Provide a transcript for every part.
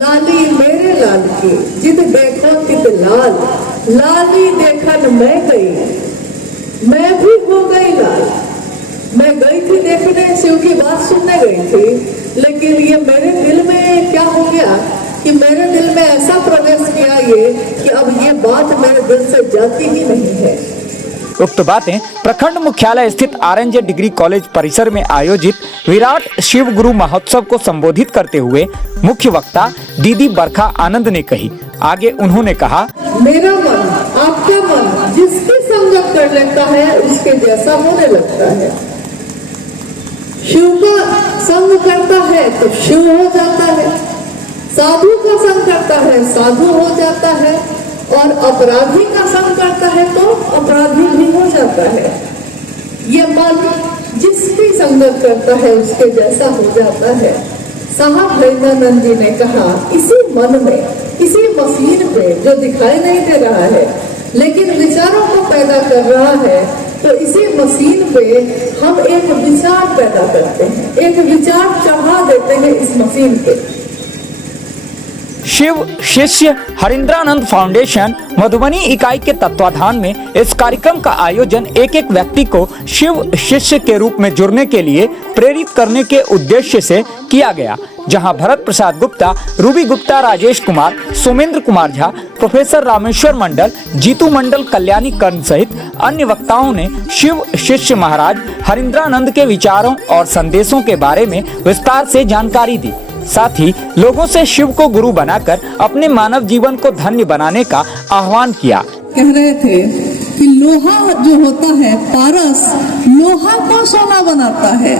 लाली मेरे लाल की जिद देखो तित लाल, लाली देखन मैं गई, मैं भी हो गई लाल। मैं गई थी देखने, शिव की बात सुनने गई थी, लेकिन ये मेरे दिल में क्या हो गया कि मेरे दिल में ऐसा प्रवेश किया ये कि अब ये बात मेरे दिल से जाती ही नहीं है। उक्त बातें प्रखंड मुख्यालय स्थित आरएनजे डिग्री कॉलेज परिसर में आयोजित विराट शिव गुरु महोत्सव को संबोधित करते हुए मुख्य वक्ता दीदी बरखा आनंद ने कही। आगे उन्होंने कहा, मेरा मन, आपका मन जिसकी संगत कर लेता है उसके जैसा होने लगता है। शिव का संग करता है तो शिव हो जाता है, साधु का संग करता है साधु हो जाता है, और अपराधी का संग करता है तो अपराधी भी हो जाता है। ये मन जिसकी संगत करता है उसके जैसा हो जाता है। साहब दयानंद जी ने कहा, इसी मन में, इसी मशीन पे जो दिखाई नहीं दे रहा है लेकिन विचारों को पैदा कर रहा है, तो इसी मशीन पे हम एक विचार पैदा करते हैं, एक विचार चढ़ा देते हैं इस मशीन पे। शिव शिष्य हरिंद्रानंद फाउंडेशन मधुबनी इकाई के तत्वाधान में इस कार्यक्रम का आयोजन एक एक व्यक्ति को शिव शिष्य के रूप में जुड़ने के लिए प्रेरित करने के उद्देश्य से किया गया, जहां भरत प्रसाद गुप्ता, रूबी गुप्ता, राजेश कुमार, सोमेंद्र कुमार झा, प्रोफेसर रामेश्वर मंडल, जीतू मंडल, कल्याणी कर्ण सहित अन्य वक्ताओं ने शिव शिष्य महाराज हरिंद्रानंद के विचारों और संदेशों के बारे में विस्तार से जानकारी दी। साथ ही लोगों से शिव को गुरु बनाकर अपने मानव जीवन को धन्य बनाने का आह्वान किया। कह रहे थे कि लोहा जो होता है, पारस लोहा को सोना बनाता है,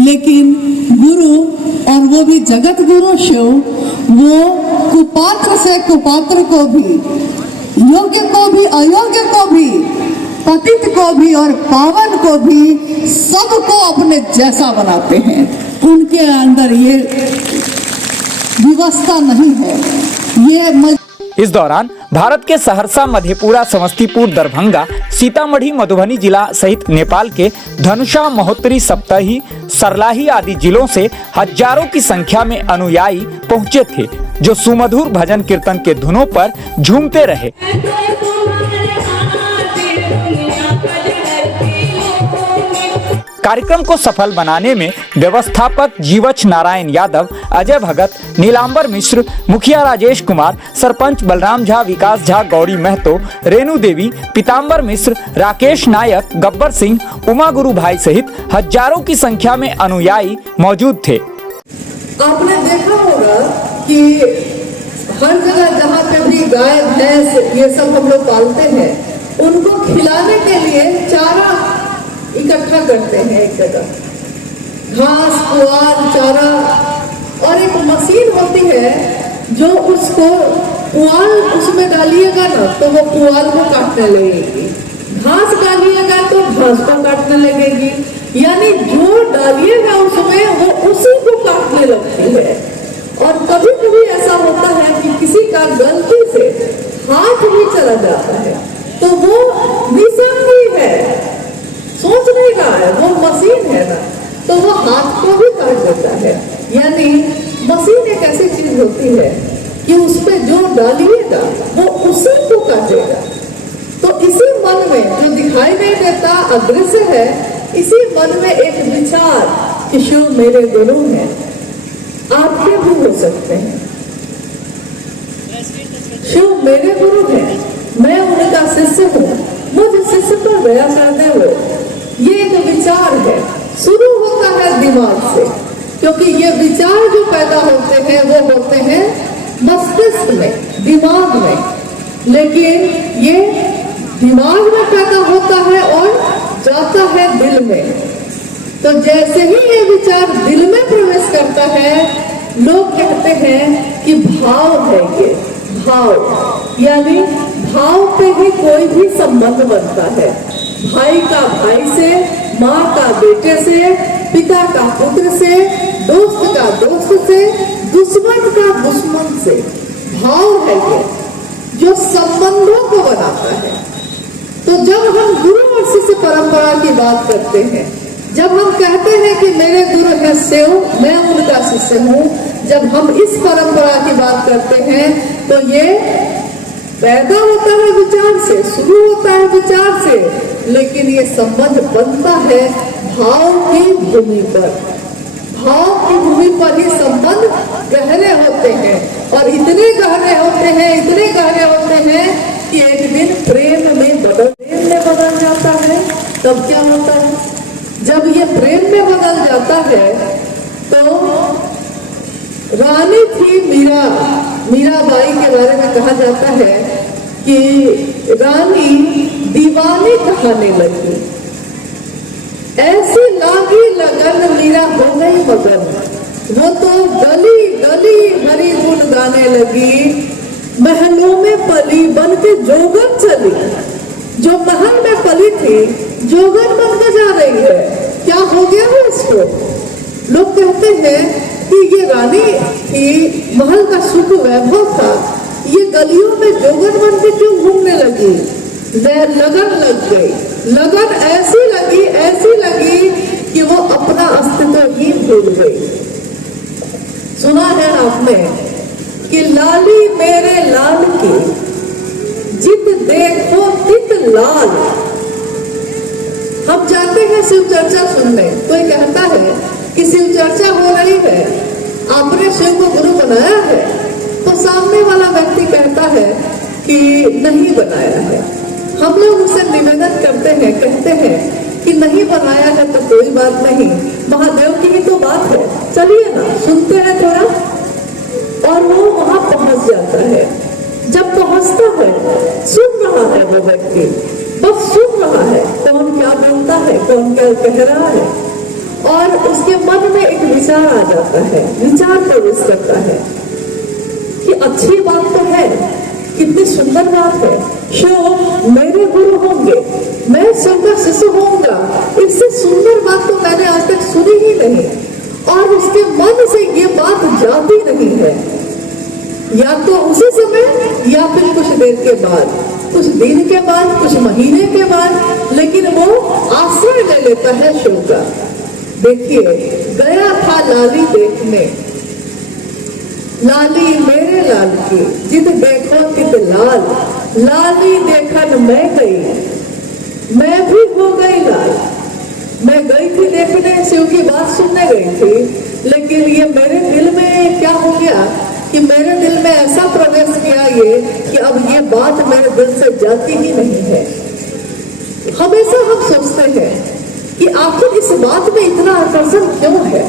लेकिन गुरु, और वो भी जगत गुरु शिव, वो कुपात्र से कुपात्र को भी, योग्य को भी, अयोग्य को भी, पतित को भी और पावन को भी, सबको अपने जैसा बनाते हैं। उनके अंदर ये व्यवस्था नहीं है। ये इस दौरान भारत के सहरसा, मधेपुरा, समस्तीपुर, दरभंगा, सीतामढ़ी, मधुबनी जिला सहित नेपाल के धनुषा, महोत्तरी, सप्तही, सरलाही आदि जिलों से हजारों की संख्या में अनुयायी पहुंचे थे, जो सुमधुर भजन कीर्तन के धुनों पर झूमते रहे। कार्यक्रम को सफल बनाने में व्यवस्थापक जीवछ नारायण यादव, अजय भगत, नीलांबर मिश्र, मुखिया राजेश कुमार, सरपंच बलराम झा, विकास झा, गौरी महतो, रेणु देवी, पीताम्बर मिश्र, राकेश नायक, गब्बर सिंह, उमा गुरु भाई सहित हजारों की संख्या में अनुयायी मौजूद थे। आपने देखा होगा कि हर जगह जहाँ पे भी गाय भैंस ये सब हम लोग पालते हैं, उनको खिलाने के लिए चारा इकट्ठा करते हैं एक जगह, घास, पुआल, चारा, और एक मशीन होती है जो उसको पुआल उसमें डालिएगा ना तो वो पुआल को काटने लगेगी, घास डालिएगा तो घास को काटने लगेगी, यानी जो डालिएगा उसमें वो उसी को काटने लगती है। और कभी कभी ऐसा होता है कि किसी का गलती से हाथ भी चला जाता है तो वो निसंगी है, सोच नहीं रहा है, वो मशीन है ना, तो वो हाथ को भी काट देता है। यानी मशीन एक ऐसी चीज होती है कि उस पे जो डालिएगा वो उसी को काटेगा। तो इसी मन में जो दिखाई नहीं देता, अदृश्य है, इसी मन में एक विचार कि शिव मेरे गुरु हैं, आपके भी हो सकते हैं। शिव मेरे गुरु हैं, मैं उनका शिष्य हूँ, मुझ शिष्य पर दया करते हुए, ये एक विचार है। शुरू होता है दिमाग से, क्योंकि ये विचार जो पैदा होते हैं वो होते हैं मस्तिष्क में, दिमाग में, लेकिन ये दिमाग में पैदा होता है और जाता है दिल में। तो जैसे ही ये विचार दिल में प्रवेश करता है, लोग कहते हैं कि भाव है ये, भाव, यानी भाव पे ही कोई भी संबंध बनता है, भाई का भाई से, माँ का बेटे से, पिता का पुत्र से, दोस्त का दोस्त से, दुश्मन का दुश्मन से। भाव है ये जो संबंधों को बनाता है। तो जब हम गुरु और शिष्य परंपरा की बात करते हैं, जब हम कहते हैं कि मेरे गुरु है शिव, मैं उनका शिष्य हूँ, जब हम इस परंपरा की बात करते हैं तो ये पैदा होता है विचार से, शुरू होता है विचार से, लेकिन ये संबंध बनता है भाव की भूमि पर। भाव की भूमि पर ही संबंध गहरे होते हैं और इतने गहरे होते हैं, इतने गहरे होते हैं कि एक दिन प्रेम में बदल जाता है। तब क्या होता है? जब ये प्रेम में बदल जाता है तो रानी थी मीराबाई के बारे में कहा जाता है कि रानी दीवानी कहने लगी, ऐसी लागी लगन मीरा हो गई मगन, वो तो गली गली हरी गुन गाने लगी, महलों में पली बन के जोगन चली। जो महल में पली थी जोगन बन के जा रही है। क्या हो गया है इसको? लोग कहते हैं कि ये रानी थी, महल का सुख वैभव था, ये गलियों में जोगन बन के क्यों घूमने लगी? लगन लग गई। लगन ऐसी लगी कि वो अपना अस्तित्व ही भूल गई। सुना है आपने कि लाली मेरे लाल की जित देखो तित लाल। हम जाते हैं शिव चर्चा सुनने, कोई कहता है कि शिव चर्चा हो रही है, आपने शिव को गुरु बनाया है, तो सामने वाला व्यक्ति कहता है कि नहीं बनाया है। हम लोग उसे निवेदन करते हैं, कहते हैं कि नहीं बनाया है तो कोई बात नहीं, महादेव की ही तो बात है, चलिए ना सुनते हैं थोड़ा। और वो वहां पहुंच जाता है। जब पहुंचता है, सुन रहा है वो व्यक्ति, बस सुन रहा है कौन क्या बोलता है, कौन क्या कह रहा है, और उसके मन में एक विचार आ जाता है, विचार प्रवेश करता है कि अच्छी बात तो है, कितनी सुंदर बात है, शिव मेरे गुरु होंगे, मैं शिव का शिष्य होऊंगा, इससे सुंदर बात तो मैंने आज तक सुनी ही नहीं। और उसके मन से ये बात जाती नहीं है, या तो उसी समय या फिर कुछ देर के बाद, कुछ दिन के बाद, कुछ महीने के बाद, लेकिन वो आश्रय ले लेता है शिव का। देखिए, गया था लाली देखने, लाली मेरे लाल की जित देखो तित लाल, लाली देखन मैं गई, मैं भी हो गई लाल। मैं गई थी देखने, शिव की बात सुनने गई थी, लेकिन ये मेरे दिल में क्या हो गया कि मेरे दिल में ऐसा प्रवेश किया ये कि अब ये बात मेरे दिल से जाती ही नहीं है। हमेशा हम सोचते हैं कि आखिर इस बात में इतना आकर्षण क्यों है,